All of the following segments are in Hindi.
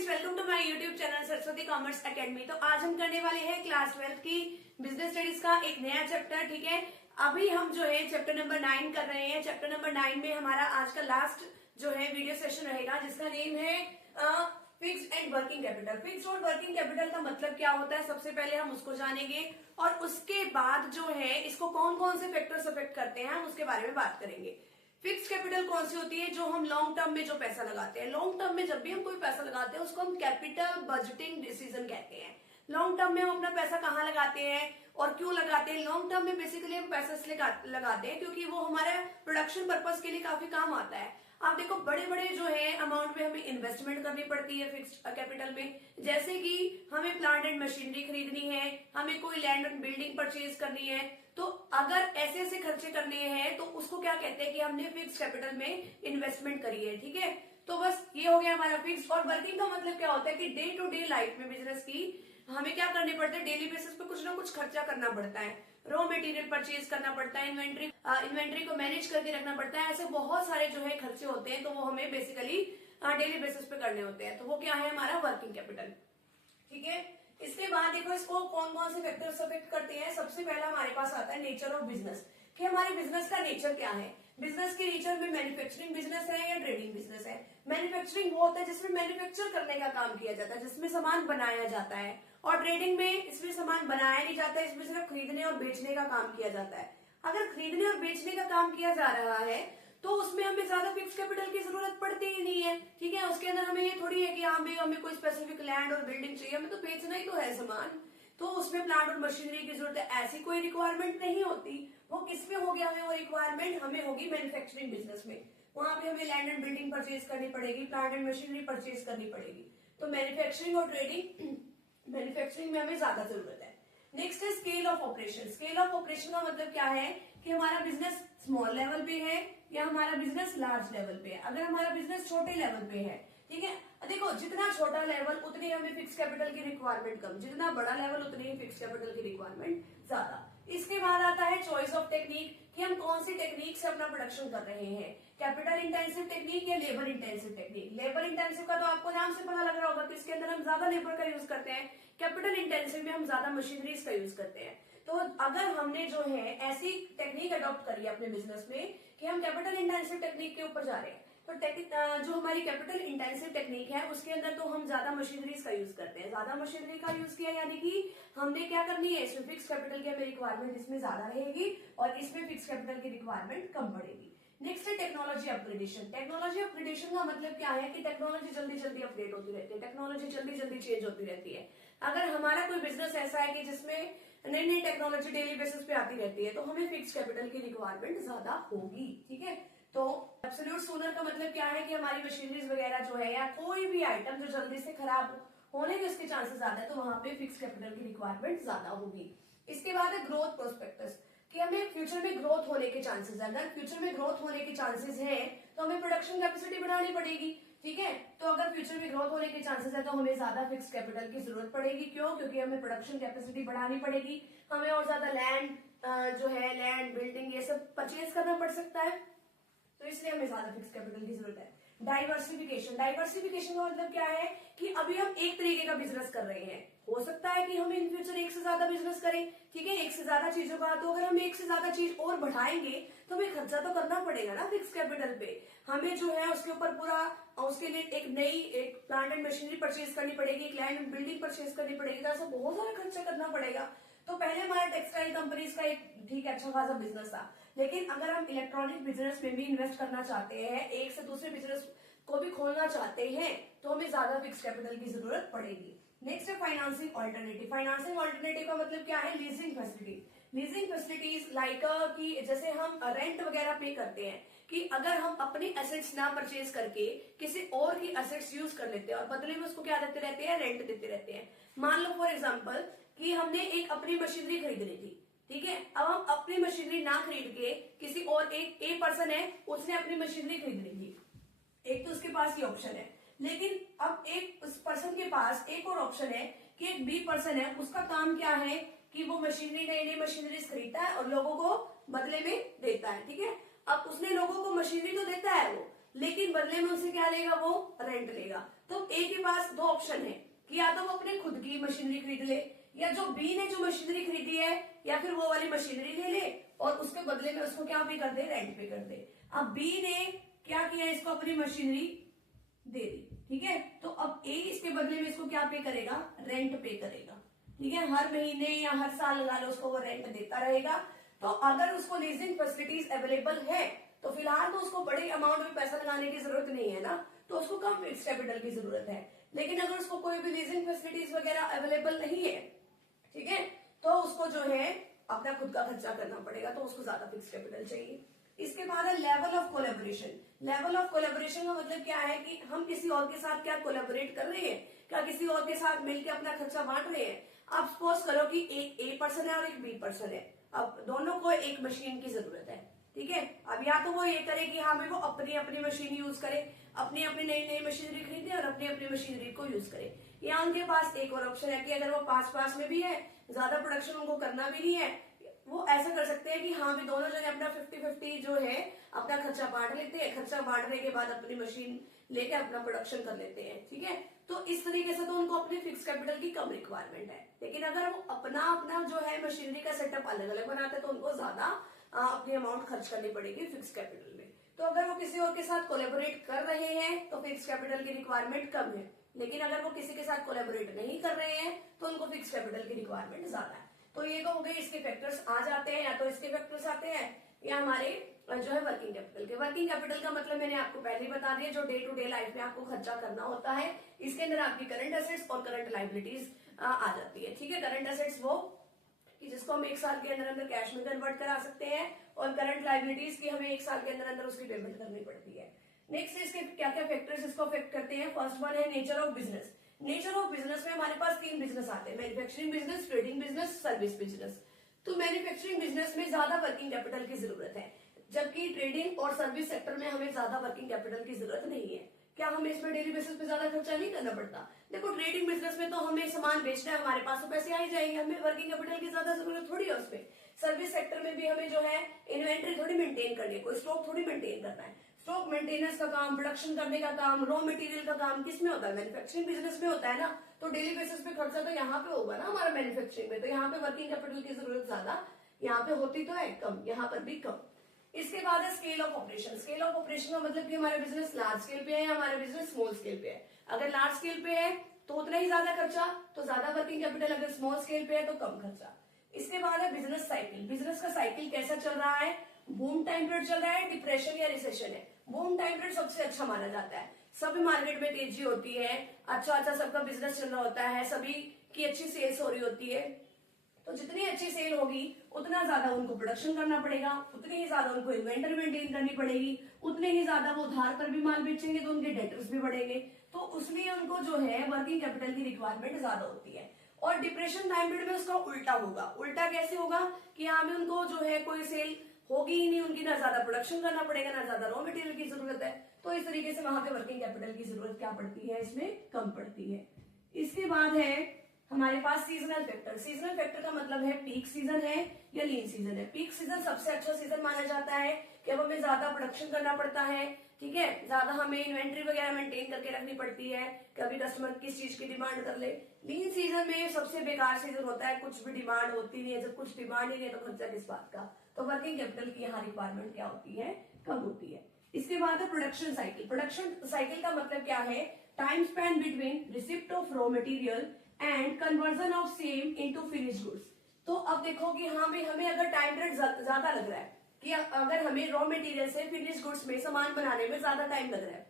Friends, welcome to my YouTube channel Saraswati commerce academy. तो आज हम करने वाले हैं क्लास 12 की बिजनेस स्टडीज का एक नया चैप्टर। ठीक है, अभी हम जो है चैप्टर नंबर 9 कर रहे हैं। चैप्टर नंबर 9 में हमारा आज का लास्ट जो है वीडियो सेशन रहेगा, जिसका नेम है fixed and working capital. Fixed और वर्किंग कैपिटल का मतलब क्या होता है, सबसे पहले हम उसको जानेंगे और उसके बाद जो है इसको कौन कौन से फैक्टर्स अफेक्ट करते हैं हम उसके बारे में बात करेंगे। फिक्स कैपिटल कौन सी होती है, जो हम लॉन्ग टर्म में जो पैसा लगाते हैं। लॉन्ग टर्म में जब भी हम कोई पैसा लगाते हैं उसको हम कैपिटल बजटिंग डिसीजन कहते हैं। लॉन्ग टर्म में हम अपना पैसा कहाँ लगाते हैं और क्यों लगाते हैं। लॉन्ग टर्म में बेसिकली हम पैसा इसलिए लगाते हैं क्योंकि वो हमारे प्रोडक्शन पर्पज के लिए काफी काम आता है। आप देखो, बड़े बड़े जो है अमाउंट में हमें इन्वेस्टमेंट करनी पड़ती है फिक्स्ड कैपिटल में। जैसे कि हमें प्लांट एंड मशीनरी खरीदनी है, हमें कोई लैंड एंड बिल्डिंग परचेज करनी है, तो अगर ऐसे ऐसे खर्चे करने हैं तो उसको क्या कहते हैं कि हमने फिक्स कैपिटल में इन्वेस्टमेंट करी है। ठीक है, तो बस ये हो गया हमारा फिक्स। और वर्किंग का मतलब क्या होता है कि डे टू डे लाइफ में बिजनेस की हमें क्या करने पड़ते हैं, डेली बेसिस पे कुछ ना कुछ खर्चा करना पड़ता है। रॉ मटेरियल परचेज करना पड़ता है, इन्वेंट्री को मैनेज करके रखना पड़ता है। ऐसे बहुत सारे जो है खर्चे होते हैं, तो वो हमें बेसिकली डेली बेसिस पे करने होते हैं। तो वो क्या है, हमारा वर्किंग कैपिटल। ठीक है, इसके बाद देखो इसको कौन कौन से फैक्टर्स अफेक्ट करते हैं। सबसे पहला हमारे पास आता है नेचर ऑफ बिजनेस, कि हमारे बिजनेस का नेचर क्या है। बिजनेस के नेचर में मैन्युफैक्चरिंग बिजनेस है या ट्रेडिंग बिजनेस है। मैन्युफैक्चरिंग वो होता है जिसमें मैन्युफैक्चर करने का काम किया जाता है, जिसमें सामान बनाया जाता है। और ट्रेडिंग में इसमें सामान बनाया नहीं जाता है, इसमें सिर्फ खरीदने और बेचने का काम किया जाता है। अगर खरीदने और बेचने का काम किया जा रहा है तो उसमें हमें ज्यादा फिक्स कैपिटल की जरूरत पड़ती ही नहीं है। ठीक है, उसके अंदर हमें ये थोड़ी है कि हमें कोई स्पेसिफिक लैंड और बिल्डिंग चाहिए, हमें तो बेचना ही तो है सामान, तो उसमें प्लांट और मशीनरी की जरूरत है, ऐसी कोई रिक्वायरमेंट नहीं होती। वो किसमें होगी हमें वो रिक्वायरमेंट, हमें होगी मैन्युफैक्चरिंग बिजनेस में। वहां पे हमें लैंड एंड बिल्डिंग परचेज करनी पड़ेगी, प्लांट एंड मशीनरी परचेज करनी पड़ेगी। तो मैन्युफैक्चरिंग और ट्रेडिंग, मैन्युफैक्चरिंग में हमें ज्यादा जरूरत है। नेक्स्ट है scale of operation. Scale of operation का मतलब क्या है कि हमारा बिजनेस स्मॉल लेवल पे है या हमारा बिजनेस लार्ज लेवल पे है। अगर हमारा बिजनेस छोटे लेवल पे है, ठीक है, देखो जितना छोटा लेवल उतनी हमें फिक्स कैपिटल की रिक्वायरमेंट कम, जितना बड़ा लेवल उतनी ही फिक्स कैपिटल की रिक्वायरमेंट ज्यादा। इसके बाद आता है चॉइस ऑफ टेक्निक, कि हम कौन सी टेक्निक से अपना प्रोडक्शन कर रहे हैं। कैपिटल इंटेंसिव टेक्निक या labour intensive technique. Labour intensive का तो आपको नाम से पता लग रहा होगा कि इसके अंदर हम ज्यादा लेबर का यूज करते हैं। कैपिटल इंटेंसिव में हम ज्यादा मशीनरीज का यूज करते हैं। तो अगर हमने जो है ऐसी टेक्निक अडॉप्ट करी है अपने बिजनेस में कि हम कैपिटल इंटेंसिव टेक्निक के ऊपर जा रहे हैं, तो जो हमारी कैपिटल इंटेंसिव टेक्निक है उसके अंदर तो हम ज्यादा मशीनरीज का यूज करते हैं। ज्यादा मशीनरी का यूज किया यानी कि हमने क्या करनी है, इसमें फिक्स कैपिटल की हमें रिक्वायरमेंट इसमें ज्यादा रहेगी और इसमें फिक्स कैपिटल की रिक्वायरमेंट कम पड़ेगी। नेक्स्ट है टेक्नोलॉजी अपग्रेडेशन। टेक्नोलॉजी अपग्रेडेशन का मतलब क्या है कि टेक्नोलॉजी जल्दी जल्दी अपडेट होती रहती है, टेक्नोलॉजी जल्दी जल्दी चेंज होती रहती है। अगर हमारा कोई बिजनेस ऐसा है कि जिसमें नई नई टेक्नोलॉजी डेली बेसिस पे आती रहती है, तो हमें फिक्स कैपिटल की रिक्वायरमेंट ज्यादा होगी। ठीक है, तो एब्सोल्यूट सूनर का मतलब क्या है कि हमारी मशीनरीज वगैरह जो है या कोई भी आइटम जो जल्दी से खराब होने के उसके चांसेस ज्यादा है, तो वहां पे फिक्स कैपिटल की रिक्वायरमेंट ज्यादा होगी। इसके बाद है ग्रोथ प्रोस्पेक्टस, कि हमें फ्यूचर में ग्रोथ होने के चांसेस है। अगर फ्यूचर में ग्रोथ होने के चांसेस है तो हमें प्रोडक्शन कैपेसिटी बढ़ानी पड़ेगी। ठीक है, तो अगर फ्यूचर में ग्रोथ होने के चांसेस है तो हमें ज्यादा फिक्स कैपिटल की जरूरत पड़ेगी। क्यों? क्योंकि हमें प्रोडक्शन कैपेसिटी बढ़ानी पड़ेगी, हमें और ज्यादा लैंड जो है लैंड बिल्डिंग ये सब परचेज करना पड़ सकता है, तो इसलिए हमें ज्यादा फिक्स कैपिटल की जरूरत है। डाइवर्सिफिकेशन। डाइवर्सिफिकेशन का मतलब क्या है कि अभी हम एक तरीके का बिजनेस कर रहे हैं, हो सकता है कि हम इन फ्यूचर एक से ज्यादा बिजनेस करें। ठीक है, एक से ज्यादा चीजों का, तो अगर हम एक से ज्यादा चीज और बढ़ाएंगे तो हमें खर्चा तो करना पड़ेगा ना फिक्स कैपिटल पे। हमें जो है उसके ऊपर पूरा, उसके लिए एक प्लांट एंड मशीनरी परचेज करनी पड़ेगी, एक लैंड एंड बिल्डिंग परचेज करनी पड़ेगी, तो ऐसा बहुत सारा खर्चा करना पड़ेगा। तो पहले हमारा टेक्सटाइल कंपनीज का एक ठीक अच्छा खासा बिजनेस था, लेकिन अगर हम इलेक्ट्रॉनिक बिजनेस में भी इन्वेस्ट करना चाहते हैं, एक से दूसरे बिजनेस को भी खोलना चाहते हैं, तो हमें ज्यादा फिक्स कैपिटल की जरूरत पड़ेगी। नेक्स्ट है फाइनेंसिंग ऑल्टरनेटिव। फाइनेंसिंग ऑल्टरनेटिव का मतलब क्या है, leasing facility. Leasing facilities like कि जैसे हम रेंट वगैरह पे करते हैं, कि अगर हम अपनी एसेट्स ना परचेज करके किसी और की एसेट्स यूज कर लेते हैं और बदले में उसको क्या देते रहते हैं, रेंट देते रहते हैं। मान लो फॉर एग्जाम्पल कि हमने एक अपनी मशीनरी खरीदनी थी, ठीक है, अब हम अपनी मशीनरी ना खरीद के किसी और एक पर्सन है उसने अपनी मशीनरी खरीदनी थी, एक तो उसके पास ये ऑप्शन है। लेकिन अब एक उस पर्सन के पास एक और ऑप्शन है कि एक बी पर्सन है, उसका काम क्या है कि वो मशीनरी नई नई मशीनरीज खरीदता है और लोगों को बदले में देता है। ठीक है, अब उसने लोगों को मशीनरी तो देता है वो, लेकिन बदले में उनसे क्या लेगा, वो रेंट लेगा। तो ए के पास दो ऑप्शन है कि या तो वो अपने खुद की मशीनरी खरीद ले, या जो बी ने जो मशीनरी खरीदी है या फिर वो वाली मशीनरी ले ले और उसके बदले में उसको क्या पे कर दे, रेंट पे कर दे। अब बी ने क्या किया, इसको अपनी मशीनरी दे दी, ठीक है। तो अब ए इसके बदले में इसको क्या पे करेगा, रेंट पे करेगा, ठीक है। हर महीने या हर साल लगा लो उसको वो रेंट देता रहेगा। तो अगर उसको लीजिंग फैसिलिटीज अवेलेबल है तो फिलहाल तो उसको बड़े अमाउंट में पैसा लगाने की जरूरत नहीं है ना, तो उसको कम फिक्स कैपिटल की जरूरत है। लेकिन अगर उसको कोई भी लीजिंग फैसिलिटीज वगैरह अवेलेबल नहीं है, ठीक है, तो उसको जो है अपना खुद का खर्चा करना पड़ेगा, तो उसको ज्यादा फिक्स कैपिटल चाहिए। इसके बाद है level of collaboration. Level of collaboration का मतलब क्या है कि हम किसी और के साथ क्या कोलैबोरेट कर रहे हैं, क्या किसी और के साथ मिलकर अपना खर्चा बांट रहे हैं। आप सपोज करो कि एक ए पर्सन है और एक बी पर्सन है, अब दोनों को एक मशीन की जरूरत है, ठीक है। अब या तो वो ये करे कि हाँ भाई वो अपनी अपनी मशीन यूज करे, अपनी अपनी नई नई मशीनरी खरीदे और अपनी अपनी मशीनरी को यूज करे, या उनके पास एक और ऑप्शन है कि अगर वो पास पास में भी है, ज्यादा प्रोडक्शन उनको करना भी नहीं है, वो ऐसा कर सकते हैं कि हाँ भी दोनों जने अपना 50-50 जो है अपना खर्चा बांट लेते हैं, खर्चा बांटने के बाद अपनी मशीन लेके अपना प्रोडक्शन कर लेते हैं, ठीक है। तो इस तरीके से तो उनको अपने फिक्स कैपिटल की कम रिक्वायरमेंट है। लेकिन अगर वो अपना अपना जो है मशीनरी का सेटअप अलग अलग बनाते हैं तो उनको ज्यादा अपनी अमाउंट खर्च करनी पड़ेगी फिक्स कैपिटल में। तो अगर वो किसी और के साथ कोलैबोरेट कर रहे हैं तो फिक्स कैपिटल की रिक्वायरमेंट कम है, लेकिन अगर वो किसी के साथ कोलैबोरेट नहीं कर रहे हैं तो उनको फिक्स कैपिटल की रिक्वायरमेंट ज्यादा है। तो ये हो गए इसके फैक्टर्स आ जाते हैं, या तो इसके फैक्टर्स आते हैं या हमारे जो है वर्किंग कैपिटल के। वर्किंग कैपिटल का मतलब मैंने आपको पहले ही बता दिया, जो डे टू डे लाइफ में आपको खर्चा करना होता है। इसके अंदर आपकी करंट एसेट्स और करंट लाइबिलिटीज आ जाती है, ठीक है। करंट एसेट्स वो कि जिसको हम एक साल के अंदर अंदर कैश में कन्वर्ट करा सकते हैं, और करंट लाइबिलिटीज की हमें एक साल के अंदर अंदर उसकी पेमेंट करनी पड़ती है। नेक्स्ट इसके क्या क्या फैक्टर्स इसको अफेक्ट करते हैं। फर्स्ट वन है nature of business. Nature of business में हमारे पास 3 बिजनेस आते हैं, manufacturing business, trading business, service business. तो मैन्युफैक्चरिंग बिजनेस में ज्यादा वर्किंग कैपिटल की जरूरत है, जबकि ट्रेडिंग और सर्विस सेक्टर में हमें ज्यादा वर्किंग कैपिटल की जरूरत नहीं है। क्या हमें इसमें डेली बेसिस पे ज्यादा खर्चा नहीं करना पड़ता। देखो ट्रेडिंग बिजनेस में तो हमें सामान बेचना है, हमारे पास तो पैसे आ ही जाएंगे, हमें वर्किंग कैपिटल की ज्यादा जरूरत थोड़ी है उसमें। सर्विस सेक्टर में भी हमें जो है इन्वेंट्री थोड़ी मेंटेन करनी है, कोई स्टॉक थोड़ी मेंटेन करना है। स्टॉक मेंटेनेंस का काम, प्रोडक्शन करने का काम, रॉ मटेरियल का काम किसमें होता है, मैन्युफैक्चरिंग बिजनेस में होता है ना। तो डेली बेसिस पे खर्चा तो यहाँ पे होगा ना हमारा मैन्युफैक्चरिंग में, तो यहाँ पे वर्किंग कैपिटल की जरूरत ज्यादा यहाँ पे होती तो है, कम यहाँ पर भी कम। इसके बाद है scale of operation. Scale of operation का मतलब कि हमारा बिजनेस लार्ज स्केल पे है या हमारा बिजनेस स्मॉल स्केल पे है। अगर लार्ज स्केल पे है तो उतना ही ज्यादा खर्चा, तो ज्यादा वर्किंग कैपिटल। अगर स्मॉल स्केल पे है तो कम खर्चा। इसके बाद है बिजनेस साइकिल। बिजनेस का साइकिल कैसा चल रहा है, बूम टाइम पीरियड चल रहा है, डिप्रेशन या रिसेशन है। बूम टाइम पीरियड सबसे अच्छा माना जाता है, सभी मार्केट में तेजी होती है, अच्छा सबका बिजनेस चल रहा होता है, सभी की अच्छी सेल्स हो रही होती है। तो जितनी अच्छी सेल होगी उतना ज्यादा उनको प्रोडक्शन करना पड़ेगा, उतनी ही ज्यादा उनको इन्वेंटरी मेंटेन करनी पड़ेगी, उतने ही ज्यादा वो उधार पर भी माल बेचेंगे तो उनके डेटर्स भी बढ़ेंगे। तो उसलिए उनको जो है वर्किंग कैपिटल की रिक्वायरमेंट ज्यादा होती है। और डिप्रेशन टाइम पीरियड में उसका उल्टा होगा। उल्टा कैसे होगा कि यहाँ में उनको जो है कोई सेल होगी ही नहीं, उनकी ना ज्यादा प्रोडक्शन करना पड़ेगा, ना ज्यादा रॉ मटेरियल की जरूरत है। तो इस तरीके से वहां पे वर्किंग कैपिटल की जरूरत क्या पड़ती है, इसमें कम पड़ती है। इसके बाद है हमारे पास सीजनल फैक्टर। सीजनल फैक्टर का मतलब है पीक सीजन है या लीन सीजन है। पीक सीजन सबसे अच्छा सीजन माना जाता है कि अब हमें ज्यादा प्रोडक्शन करना पड़ता है, ठीक है, ज्यादा हमें इन्वेंट्री वगैरह मेंटेन करके रखनी पड़ती है, कभी कस्टमर किस चीज की डिमांड कर ले। लीन सीजन में सबसे बेकार सीजन होता है, कुछ भी डिमांड होती नहीं है। जब कुछ डिमांड ही नहीं है तो खर्चा किस बात का। तो वर्किंग कैपिटल की यहाँ रिक्वायरमेंट क्या होती है, कम होती है। इसके बाद है प्रोडक्शन साइकिल। प्रोडक्शन साइकिल का मतलब क्या है, time span between receipt of raw material and conversion of same into finish goods. तो अब देखो कि हाँ भाई हमें अगर टाइम पीरियड ज्यादा लग रहा है कि अगर हमें रॉ मटेरियल से फिनिश गुड्स में सामान बनाने में ज्यादा टाइम लग रहा है,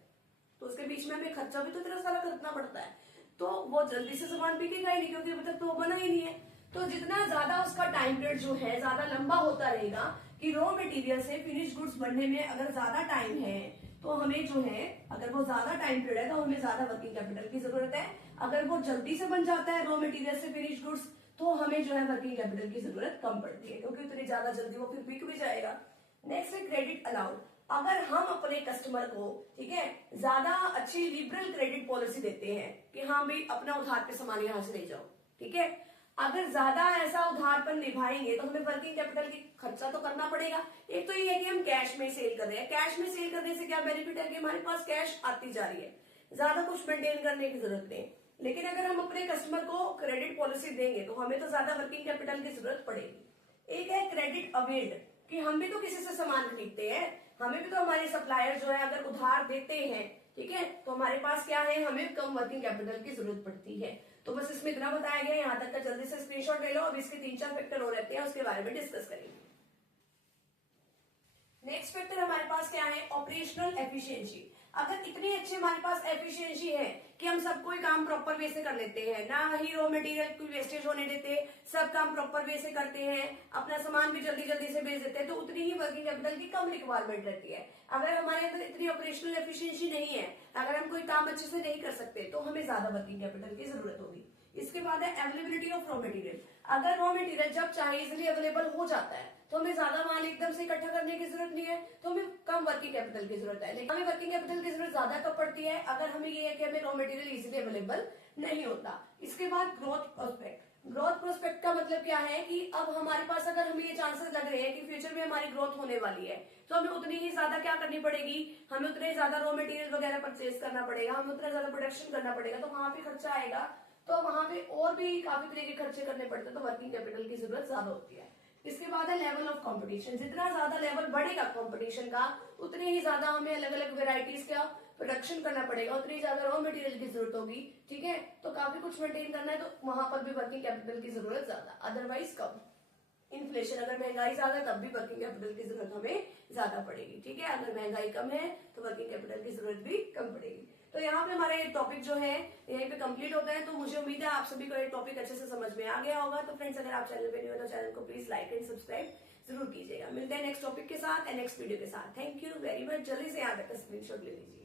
तो उसके बीच में हमें खर्चा भी तो इतना सारा करना पड़ता है। तो वो जल्दी से सामान बिकेगा ही नहीं, क्योंकि अभी तक तो वो बना ही नहीं है। तो जितना ज्यादा उसका टाइम पीरियड जो है ज्यादा लंबा होता रहेगा कि रॉ मटेरियल से फिनिश गुड्स बनने में अगर ज्यादा टाइम है, तो हमें जो है अगर वो ज्यादा टाइम पीरियड है तो हमें ज्यादा वर्किंग कैपिटल की जरूरत है। अगर वो जल्दी से बन जाता है रॉ मटेरियल से फिनिश गुड्स, तो हमें जो है वर्किंग कैपिटल की जरूरत कम पड़ती है, क्योंकि उतनी ज्यादा जल्दी वो फिर बिक भी जाएगा। नेक्स्ट है क्रेडिट अलाउड। अगर हम अपने कस्टमर को, ठीक है, ज्यादा अच्छी लिबरल क्रेडिट पॉलिसी देते हैं कि हाँ भाई अपना उधार पे सामान यहाँ से ले जाओ, ठीक है, अगर ज्यादा ऐसा उधार पर निभाएंगे तो हमें वर्किंग कैपिटल की खर्चा तो करना पड़ेगा। एक तो ये है कि हम कैश में सेल कर रहे हैं। कैश में सेल करने से क्या बेनिफिट है कि हमारे पास कैश आती जा रही है। ज्यादा कुछ मेंटेन करने की जरूरत नहीं। लेकिन अगर हम अपने कस्टमर को क्रेडिट पॉलिसी देंगे तो हमें तो ज्यादा वर्किंग कैपिटल की जरूरत पड़ेगी। एक है क्रेडिट अवेल्ड, कि हम भी तो किसी से सामान खरीदते हैं, हमें भी तो हमारे सप्लायर जो है अगर उधार देते हैं, ठीक है, तो हमारे पास क्या है, हमें कम वर्किंग कैपिटल की जरूरत पड़ती है। तो बस इसमें इतना बताया गया, यहाँ तक का जल्दी से स्क्रीनशॉट ले लो। अब इसके 3-4 फैक्टर हो रहते हैं, उसके बारे में डिस्कस करेंगे। नेक्स्ट फैक्टर हमारे पास क्या है, ऑपरेशनल एफिशिएंसी। अगर इतनी अच्छी हमारे पास एफिशिएंसी है कि हम सब कोई काम प्रॉपर वे से कर लेते हैं, ना ही रॉ मटेरियल की वेस्टेज होने देते, सब काम प्रॉपर वे से करते हैं, अपना सामान भी जल्दी जल्दी से बेच देते हैं, तो उतनी ही वर्किंग कैपिटल की कम रिक्वायरमेंट रहती है। अगर हमारे अंदर इतनी ऑपरेशनल एफिशिएंसी नहीं है, अगर हम कोई काम अच्छे से नहीं कर सकते, तो हमें ज्यादा वर्किंग कैपिटल की जरूरत होगी। इसके बाद है अवेलेबिलिटी ऑफ रॉ मटेरियल। अगर रॉ मटेरियल जब चाहे इजिली अवेलेबल हो जाता है, तो हमें ज्यादा माल एकदम से इकट्ठा करने की जरूरत नहीं है, तो हमें कम वर्किंग कैपिटल की जरूरत है। लेकिन हमें वर्किंग कैपिटल की जरूरत ज्यादा कब पड़ती है, अगर हमें ये है कि हमें रॉ मटेरियल इजिली अवेलेबल नहीं होता। इसके बाद ग्रोथ प्रोस्पेक्ट। ग्रोथ प्रोस्पेक्ट का मतलब क्या है कि अब हमारे पास अगर हमें ये चांसेस लग रहे हैं कि फ्यूचर में हमारी ग्रोथ होने वाली है, तो हमें उतनी ही ज्यादा क्या करनी पड़ेगी, हमें उतने ज्यादा रॉ मटेरियल वगैरह परचेज करना पड़ेगा, हमें उतना ज्यादा प्रोडक्शन करना पड़ेगा, तो वहां पे खर्चा आएगा, तो वहां पे और भी काफी तरह के खर्चे करने पड़ते हैं, तो वर्किंग कैपिटल की जरूरत ज्यादा होती है। इसके बाद है लेवल ऑफ कंपटीशन। जितना ज्यादा लेवल बढ़ेगा कंपटीशन का, उतने ही ज्यादा हमें अलग अलग वेराइटीज का प्रोडक्शन करना पड़ेगा, उतनी ज्यादा रॉ मटेरियल की जरूरत होगी, ठीक है, तो काफी कुछ मेंटेन करना है, तो वहां पर भी वर्किंग कैपिटल की जरूरत ज्यादा, अदरवाइज कम। इन्फ्लेशन, अगर महंगाई ज्यादा है तब भी वर्किंग कैपिटल की जरूरत हमें ज्यादा पड़ेगी, ठीक है, अगर महंगाई कम है तो वर्किंग कैपिटल की जरूरत भी कम पड़ेगी। तो यहाँ पे हमारा ये टॉपिक जो है यहीं पे कंप्लीट होता है। तो मुझे उम्मीद है आप सभी को ये टॉपिक अच्छे से समझ में आ गया होगा। तो फ्रेंड्स, अगर आप चैनल पे नहीं हो तो चैनल को प्लीज लाइक एंड सब्सक्राइब जरूर कीजिएगा। मिलते हैं नेक्स्ट टॉपिक के साथ, नेक्स्ट वीडियो के साथ। Thank you very much. जल्दी से यहाँ तक स्क्रीनशॉट ले लीजिए।